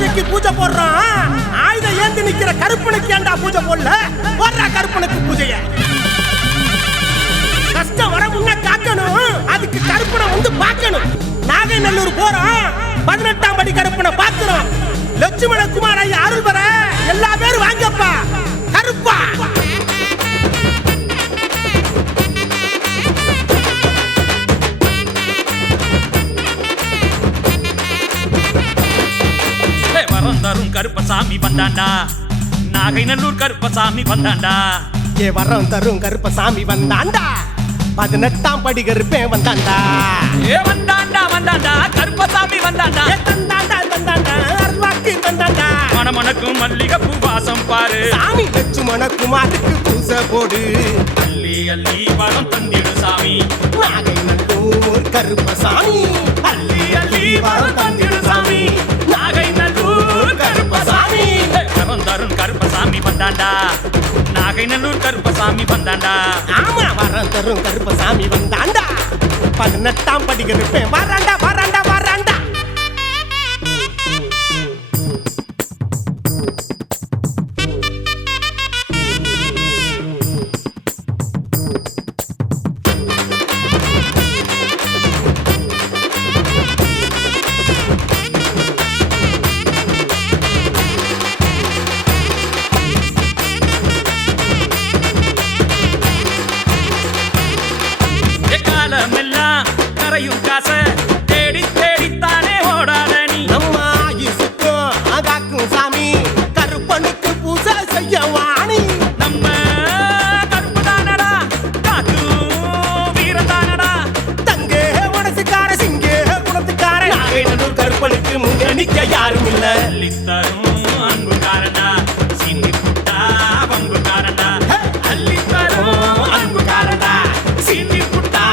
பூஜைக்கு பூஜை போடுறான். ஆயுதம் ஏந்தி நிக்கிற கருப்பனுக்கு ஏண்டா பூஜை போடல? போடுறா கருப்பனுக்கு பூஜைய. கஷ்டம் வர முன்ன காக்கணும், அதுக்கு கருப்பனை வந்து பார்க்கணும். நாகைநல்லூர் போறோம், 18ஆம் படி கருப்பனை பார்க்கிறோம். லட்சுமண குமார் ஐயா அருள் பெற எல்லா பேரும் வாங்கப்பா. கருப்பா வரம் தரும் கருப்பசாமி வந்தாண்டா, நாகைநல்லூர் கருப்பசாமி வந்தாண்டா. ஏ வரம் தரும் கருப்பசாமி வந்தாண்டா, 18ஆம் படி கருப்பேன் வந்தாண்டா. ஏ வந்தாண்டா வந்தாண்டா கருப்பசாமி வந்தாண்டா. தந்தாண்டா தந்தாண்டா அருள்வாக்கு வந்தாண்டா. மணமணக்கும் மல்லிகை பூ வாசம் பாரு, சாமி லட்சுமண குமாருக்கு பூசை போடு. அள்ளி அள்ளி வரம் தந்திடு சாமி, நாகைநல்லூர் கருப்பசாமி. அள்ளி அள்ளி வரம் தந்திடு சாமி, நாகைநல்லூர் கருப்பசாமி. வரம் தரும் கருப்பசாமி வந்தாண்டா, நாகைநல்லூர் கருப்பசாமி வந்தாண்டா. ஆமா வரம் தரும் கருப்பசாமி வந்தாண்டா, 18ஆம் படி கருப்பேன் வராண்டா வராண்டா வராண்டா. காலமெல்லாம் கரையும் காச தேடி தேடித்தானே ஓடாத நீ. நம்ம ஆயுசுக்கும் அகாக்கும் சாமி, கருப்பனுக்கு பூசை செய்ய வாணி. நம்ம கருப்பு தானடா, காக்கும் வீரம் தானடா. தங்கே மனசுக்கார சிங்கே குணத்துக்கார, நாகைநல்லூர் கருப்பனுக்கு முங்க நிக்க யாரும் இல்ல. அள்ளித்தரும் அன்புக்காரனா, சீனி புட்டா பம்புக்காரனா. அள்ளித்தரும் அன்புக்காரனா, சீனி புட்டா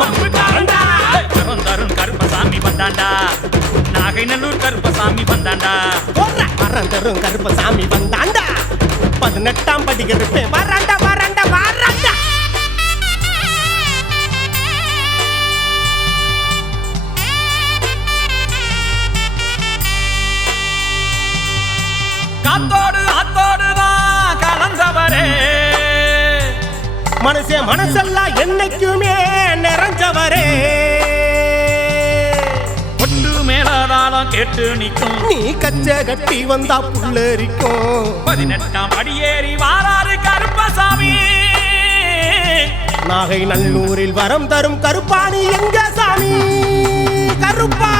பம்புக்காரனா. வரம் தரும் கருப்பசாமி வந்தாண்டா, நாகைநல்லூர் கருப்பசாமி வந்தாண்டா. வரம் தரும் கருப்பசாமி வந்தாண்டா, 18ஆம் படி கருப்பேன் வராண்டா வராண்டா வராண்டா. காத்தோடு ஆத்தோடுதான் கலந்தவரே, மனசெல்லாம் என்னைக்குமே நிறைஞ்சவரே. ஒட்டு மேலதாளம் கேட்டு நிற்கும், நீ கச்ச கட்டி வந்தா புள்ளரிக்கும். 18ஆம் படியேறி வாராரு கருப்பசாமி. நாகைநல்லூரில் வரம் தரும் கருப்பாணி எங்க சாமி? கருப்பா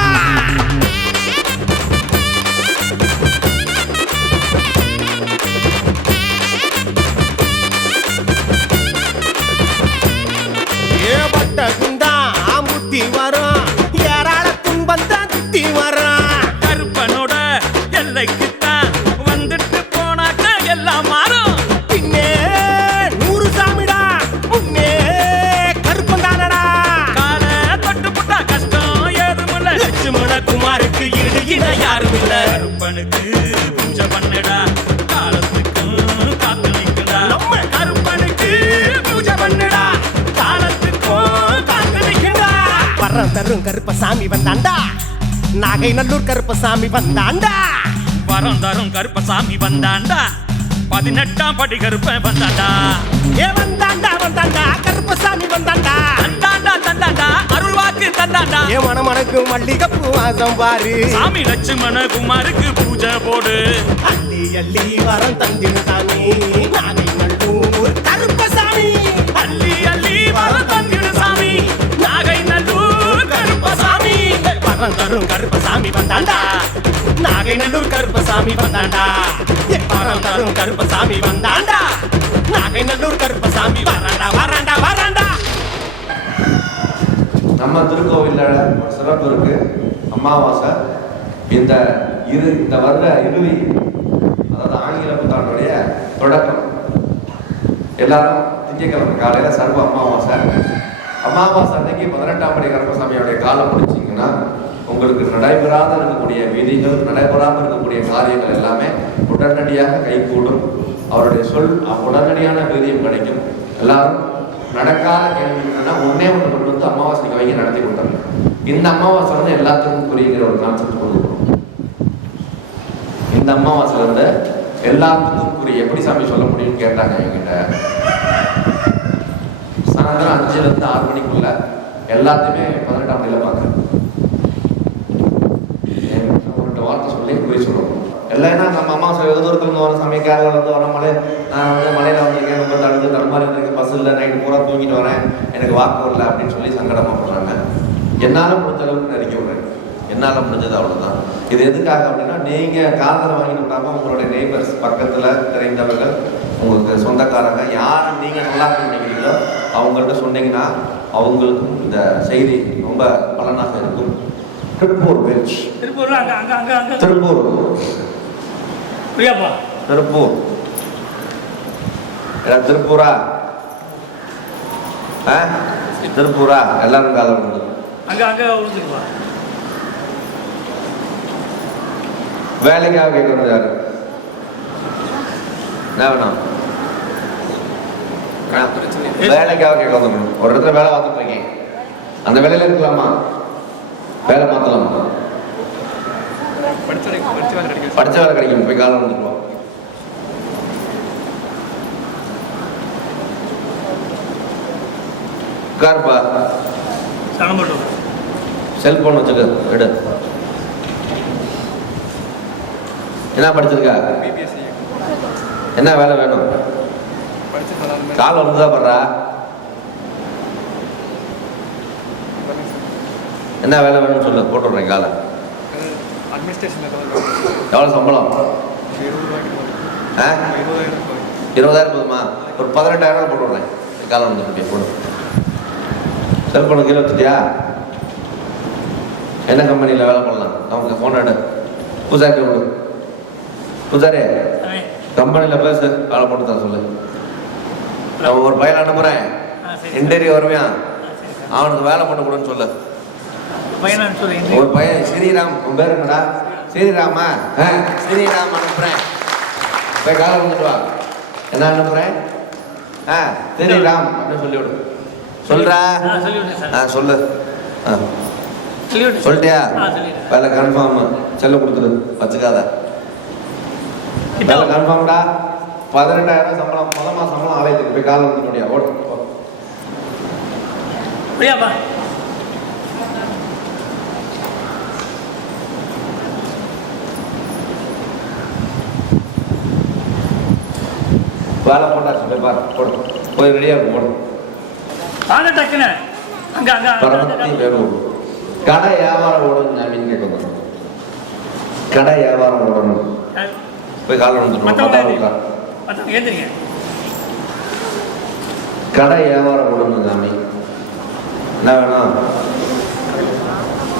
ஏபட்ட குண்டா ஆம்புத்தி வரும், ஏராள துன்பந்தான் சுத்தி வரும். கருப்பனோட எல்லைக்குத்தான் வந்துட்டு போனாக்க எல்லாம் மாறும். பின்னே 100 சாமிடா, முன்னே கருப்பந்தானடா. கால தொட்டு புட்டா கஷ்டம் ஏதுமில்ல, லட்சுமண குமாருக்கு ஈடு இணை யாரும் இல்ல. கருப்பனுக்கு பூஜை பண்ணுடா, காலத்துக்கும் காத்து நிற்குடா. நம்ம கருப்பனுக்கு பூஜை பண்ணுடா, காலத்துக்கும் காத்து நிற்குடா. வரம் தரும் கருப்பசாமி வந்தாண்டா, நாகைநல்லூர் கருப்பசாமி வந்தாண்டா. வரம் தரும் கருப்பசாமி வந்தாண்டா, 18ஆம் படி கருப்பன் வந்தாண்டா. ஏ வந்தாண்டா வந்தாண்டா கருப்பசாமி வந்தாண்டா. தந்தாண்டா தந்தாண்டா அருள்வாக்கு தந்தாண்டா. ஏ மணமணக்கு மல்லிகைப்பூ வாசம் பாரு, சாமி லட்சுமண குமாருக்கு பூஜை போடு. அள்ளி அள்ளி வரம் தந்திரு சாமி, நாகைநல்லூர் கருப்பசாமி. அள்ளி அள்ளி வரம் தந்திடு சாமி, நாகைநல்லூர் கருப்பசாமி. வரம் தரும் கருப்பசாமி வந்தாண்டா, நாகைநல்லூர் கருப்பசாமி வந்தாண்டா. ஏ வரம் தரும் கருப்பசாமி வந்தாண்டா, நாகைநல்லூர் கருப்பசாமி வராண்டா வராண்டா வராண்டா. நம்ம திருக்கோவிலோட ஒரு சிறப்பு இருக்கு. அமாவாசை இந்த வருட இறுதி, அதாவது ஆங்கில புத்தாண்டுடைய தொடக்கம். எல்லாரும் திங்கட்கிழமை காலையில் சர்வ அமாவாசை. அமாவாசை அன்னைக்கு 18ஆம் படி கருப்பசாமியோடைய காலம் முடிச்சிங்கன்னா உங்களுக்கு நடைபெறாத இருக்கக்கூடிய விதிகள், நடைபெறாமல் இருக்கக்கூடிய காரியங்கள் எல்லாமே உடனடியாக கைகூடும். அவருடைய சொல் உடனடியான வீரியம் கிடைக்கும். எல்லாரும் நடக்காத கேள்வி என்னன்னா ஒன்னே ஒன்று கொண்டு வந்து அமாவாசைக்கு வைக்க நடத்தி கொடுத்தாங்க. இந்த அமாவாசை வந்து எல்லாத்துக்கும் புரியுங்கிற ஒரு கான்செப்ட் கொடுக்குறோம். இந்த அமாவாசையில இருந்து எல்லாத்துக்கும் குறி எப்படி சாமி சொல்ல முடியும்னு கேட்டாங்க என்கிட்ட. சாயந்தரம் 5 to 6 மணிக்குள்ள எல்லாத்தையுமே 18ஆம் படியில பார்க்குறேன். ஒரு வார்த்தை சொல்லி குறி சொல்லணும். இல்லைன்னா நம்ம அம்மா தூரத்துல வர சாமி, கேரளால இருந்து வர மலை, நான் வந்து மலையில வந்திருக்கேன், ரொம்ப தடுத்து தடுமாறி வந்திருக்கேன், பஸ் இல்லை, நைட்டு பூரா தூங்கிட்டு வரேன், எனக்கு வாக்கு வரல அப்படின்னு சொல்லி சங்கடமா போடுறாங்க. என்னால் முடிஞ்ச அளவுக்கு நெருக்கி விடுறேன். என்னால் முடிஞ்சது அவ்வளோதான். இது எதுக்காக அப்படின்னா, நீங்கள் காலத்தில் வாங்கினோம்னாம உங்களுடைய நெய்பர்ஸ் பக்கத்தில் தெரிந்தவர்கள், உங்களுக்கு சொந்தக்காரங்க யார் நீங்கள் நல்லா நினைக்கிறீங்களோ அவங்கள்ட்ட சொன்னீங்கன்னா அவங்களுக்கும் இந்த செய்தி ரொம்ப பலனாக இருக்கும். திருப்பூர் வில்லேஜ், திருப்பூர் திருப்பூர் திருப்பூரா திருப்பூரா எல்லாரும் காலம் வேலைக்காக கேட்கணும். யாரு என்ன வேணும்? வேலைக்காக கேட்க வந்துடணும். ஒரு இடத்துல வேலை பார்த்துட்டு இருக்கேன், அந்த வேலையில இருக்கலாமா? வேலை மாத்தலாமா? படிச்ச வேலை கிடைக்கும். போய் காலம் வந்துடுவோம். உட்காருப்பா. செல்போன் வச்சுக்க, எடு. என்ன படிச்சிருக்கா? என்ன வேலை வேணும்? காலம் வந்துதான் பண்றா. என்ன வேலை வேணும்னு சொல்லு, போட்டுடுறேன் காலை. எவ்வளோ சம்பளம்? 20,000 போதுமா? ஒரு 18,000 போட்டுடுறேன். காலம் வந்து போடு. செல்போனு கீழே வச்சுட்டியா? என்ன கம்பெனியில் வேலை பண்ணலாம்? அவங்க ஃபோன் எடு. பூஜாரி கொடு. பூஜாரி கம்பெனியில் பேசு, வேலை போட்டு தான் சொல்லு. நான் ஒரு பையன் அனுப்புகிறேன், இன்டர்வியூ வருவியா, அவனுக்கு வேலை போட்டு கொடுன்னு சொல்லு. ஒரு பையன் ஸ்ரீராம், உன் பேர் என்னடா? ஸ்ரீராமா? ஸ்ரீராம் அனுப்புகிறேன், போய் காலை வந்துட்டு வா. என்ன அனுப்புகிறேன்? ஸ்ரீராம் அப்படின்னு சொல்லிவிடு. சொல்றா? சொல்லு. சொல்லிட்டியா? வேலை கன்ஃபார்ம். செல்ல கொடுத்துரு, வச்சுக்காத. வேலை கன்ஃபார்ம்டா. 18,000 சம்பளம், முதல் மாதம் சம்பளம் ஆலயத்துக்கு போய் காலை வந்து முடியா. ஓடு. வேலை போட்டாச்சு, போய் பாரு. போடு, போய் ரெடியா இருக்கு. போடு. கடை வியாபாரம் ஓடணும் சாமின்னு கேட்கணும். கடை வியாபாரம் ஓடணும். போய் காலை வந்துடும். கடை வியாபாரம் ஓடணும் சாமி. என்ன வேணும்?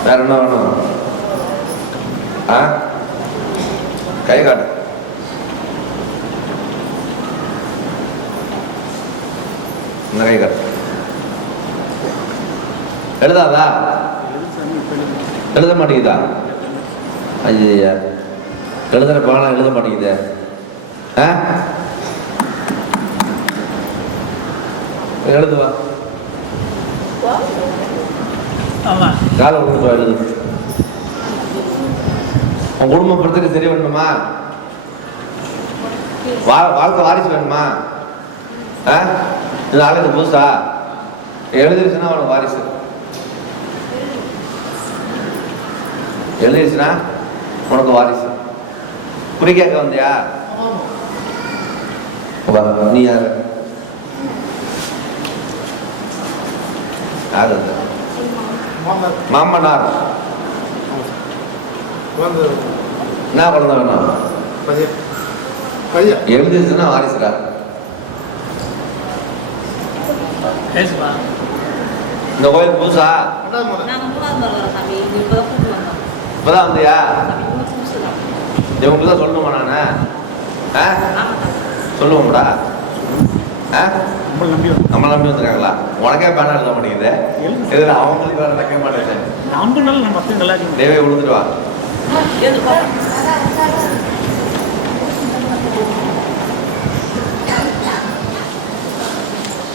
வேற என்ன வேணும்? கை காட்டு. இந்த கை காட்டு. எழுதாதா? எழுத மாட்டேங்குதா? ஐயா, எழுதுற பாடம் எழுத மாட்டேங்குது. எழுதுவா. காலை கொடுத்து எழுது. உன் குடும்ப பிரச்சனை சரி வேணுமா? வாழ்க்கை வாரிசு வேணுமா? இது ஆளுக்கு புதுசா எழுதிருச்சுன்னா அவனுக்கு வாரிசு. எழுதிருச்சுன்னா உனக்கு வாரிசு. குறி கேட்க வந்தியா? நீ யாரு? யாரு? மாமனார். என்ன குழந்தை வேணும்? எழுதிருச்சுன்னா வாரிசுடா. இந்த கோயில் புதுசா? இப்பதான் வந்தியா? இவங்களுக்கு தான் சொல்லணுமா நானு? சொல்லுவோம்டா. நம்மள நம்பி வந்துருக்காங்களா? உனக்கே பேனா எழுத மாட்டேங்குது. இதுல அவங்களுக்கு வேற நடக்க மாட்டேங்குது. தேவை விழுந்துட்டு வா.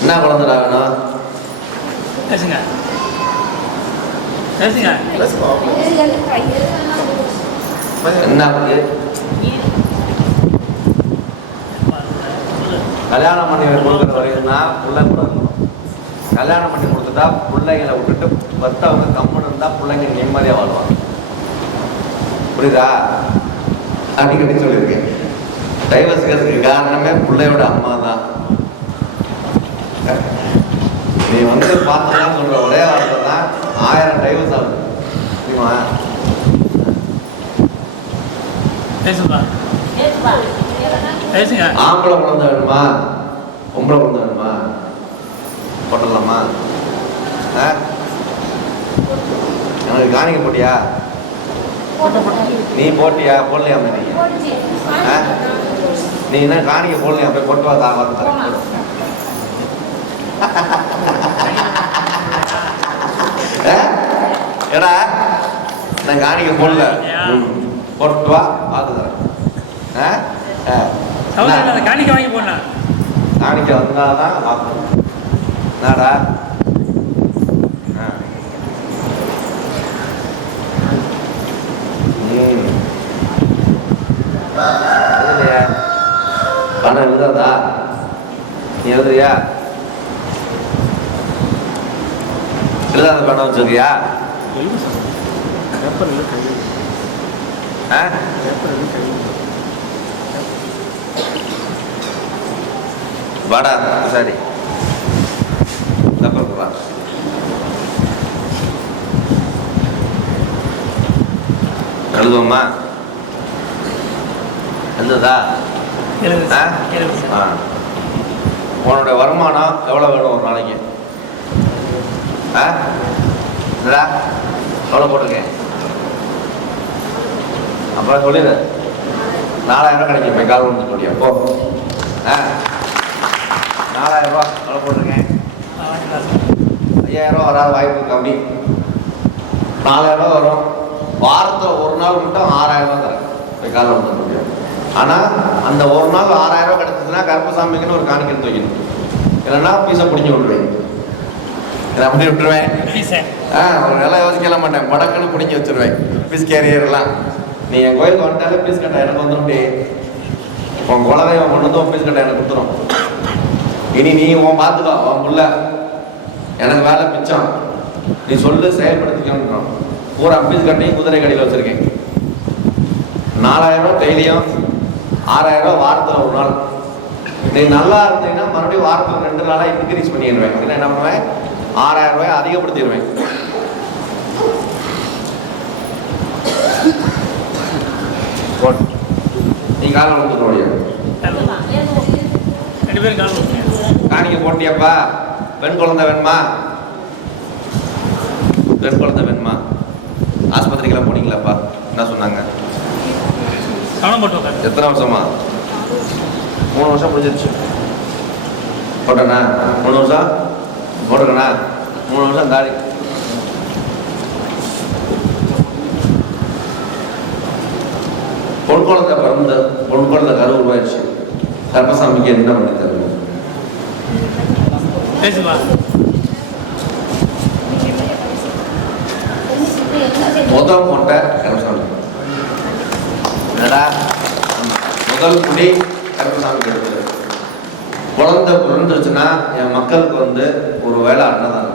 என்ன குழந்தைடா வேணும்? என்ன கல்யாணம் பண்ணி கொடுக்குற வரையும் தான் பிள்ளை கூட இருக்கணும். கல்யாணம் பண்ணி கொடுத்துட்டா பிள்ளைங்களை விட்டுட்டு மற்றவங்க கம்முன்னு இருந்தால் பிள்ளைங்க நிம்மதியாக வாழ்வாங்க. புரியுதா? அடிக்கடி சொல்லியிருக்கேன். டைவர்ஸ் கேஸுக்கு காரணமே பிள்ளையோட அம்மா தான். நீ வந்து பார்த்துதான் சொல்ற ஒரே வார்த்தை தான் 1000 டைவர்ஸ் ஆகுது தெரியுமா? ஆம்பளை குழந்தை வேணுமா பொம்பளை குழந்தை வேணுமா போட்டலாமா? எனக்கு காணிக்க போட்டியா? நீ போட்டியா? போடலையா? நீ என்ன காணிக்க போடலையா? போய் கொட்டு வா தான் ஏடா நான் காணிக்க போடல போட்டு வா பார்த்துக்கிறேன். காணிக்க வாங்கி போடலாம். காணிக்க வந்தாதான் பார்க்கணும். என்னடா எழுதுலையா? பணம் எழுதாதா? நீ எழுதுறியா? எழுதாத பணம் வச்சிருக்கியா? வாடா சரி எழுதுவோமா? எழுதுதா? உன்னோட வருமானம் எவ்வளோ வேணும் ஒரு நாளைக்கு? எவ்வளோ போட்டிருக்கேன்? அப்புறம் சொல்லிடு. 4000 கிடைக்கும். போய் கால் வந்து சொல்லியா போ. 4000 ரூபா எவ்வளோ போட்டிருக்கேன்? 5000 ரூபா வராது, வாய்ப்பு கம்மி. 4000 ரூபா வரும். வாரத்தில் ஒரு நாள் மட்டும் 6000 ரூபா தரேன். போய் கால் வந்து முடியும். ஆனால் அந்த ஒரு நாள் 6000 ரூபா கிடைச்சதுன்னா கருப்பசாமிக்குன்னு ஒரு காணிக்கை தூக்கணும். இல்லைன்னா பீஸை பிடிச்சி விட்டுருவேன். அப்படி விட்டுருவேன். ஒரு வேலை யோசிக்கலாம் மாட்டேன். மடக்குன்னு பிடிச்சி வச்சுருவேன் பீஸ் கேரியர்லாம். நீ என் கோயிலுக்கு வந்துட்டாலே பீஸ் கட்டை எனக்கு வந்துடும். உன் குலதெய்வம் கொண்டு வந்து பீஸ் கட்டை எனக்கு கொடுத்துரும். இனி நீ உன் பார்த்துக்கோ. உன் புள்ள எனக்கு வேலை மிச்சம். நீ சொல்லு செயல்படுத்திக்கணும். பூரா பீஸ் கட்டையும் குதிரை கடையில் வச்சுருக்கேன். 4000 ரூபா டெய்லியும், 6000 ரூபா வாரத்தில் ஒரு நாள். நீ நல்லா இருந்தீங்கன்னா மறுபடியும் வாரத்தில் 2 நாளாக இன்க்ரீஸ் பண்ணிடுவேன். இல்லை என்ன பண்ணுவேன்? 6000 ரூபாய் அதிகப்படுத்திடுவேன். நீ காலம் கொடுத்துருவோம். காணிக்க போட்டியாப்பா? பெண் குழந்தை வேணுமா? பெண் குழந்தை வேணுமா? ஆஸ்பத்திரிக்கெல்லாம் போனீங்களாப்பா? என்ன சொன்னாங்க? எத்தனை வருஷமா? 3 வருஷம் முடிஞ்சிருச்சு. போட்டேண்ணா 3 வருஷம் போட்டுக்கண்ணா. 3 வருஷம் தாடி. பொன் குழந்தை பிறந்த பொன் குழந்தை கரு உருவாயிடுச்சு. கருப்பசாமிக்கு என்ன பண்ணி தருவீங்க? முதல் கொண்டை கருப்பசாமி. என்னடா முதல் குடி கருப்பசாமிக்கு எடுத்துரு. குழந்தை பிறந்துருச்சுன்னா என் மக்களுக்கு வந்து ஒரு வேளை அன்னதானம்.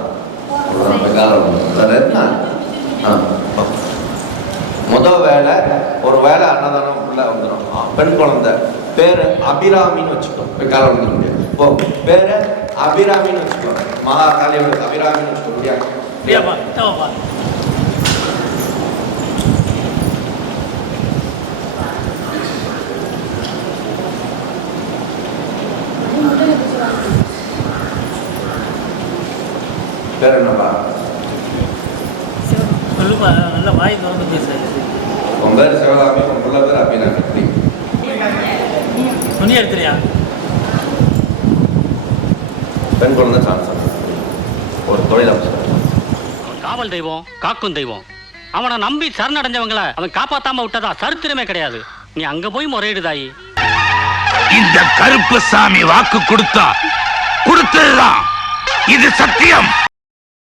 முதல் வேலை ஒரு வேளை அன்னதானம் உள்ள வந்துடும். பெண் குழந்தை பேரு அபிராமின்னு வச்சுக்கோ. காலம் வந்துட முடியாது. இப்போ பேரு அபிராமின்னு வச்சுக்கோ. மகா காளியோட அபிராமின்னு வச்சுக்கோ. முடியாது. பேர் என்னப்பா? நல்ல வாய் திறந்து பேசு. உன் பேர் சிவகாமி, உன் பிள்ளை பேர் அபிராமி. துணி எடுத்துறியா? பெண் குழந்தை சான்சன் ஒரு தொழில் அம்சம். காவல் தெய்வம், காக்கும் தெய்வம். அவனை நம்பி சரணடைஞ்சவங்களை அவன் காப்பாத்தாம விட்டதா சரித்திரமே கிடையாது. நீ அங்க போய் முறையிடுதாயி. இந்த கருப்பசாமி வாக்கு கொடுத்தா கொடுத்ததுதான். இது சத்தியம்.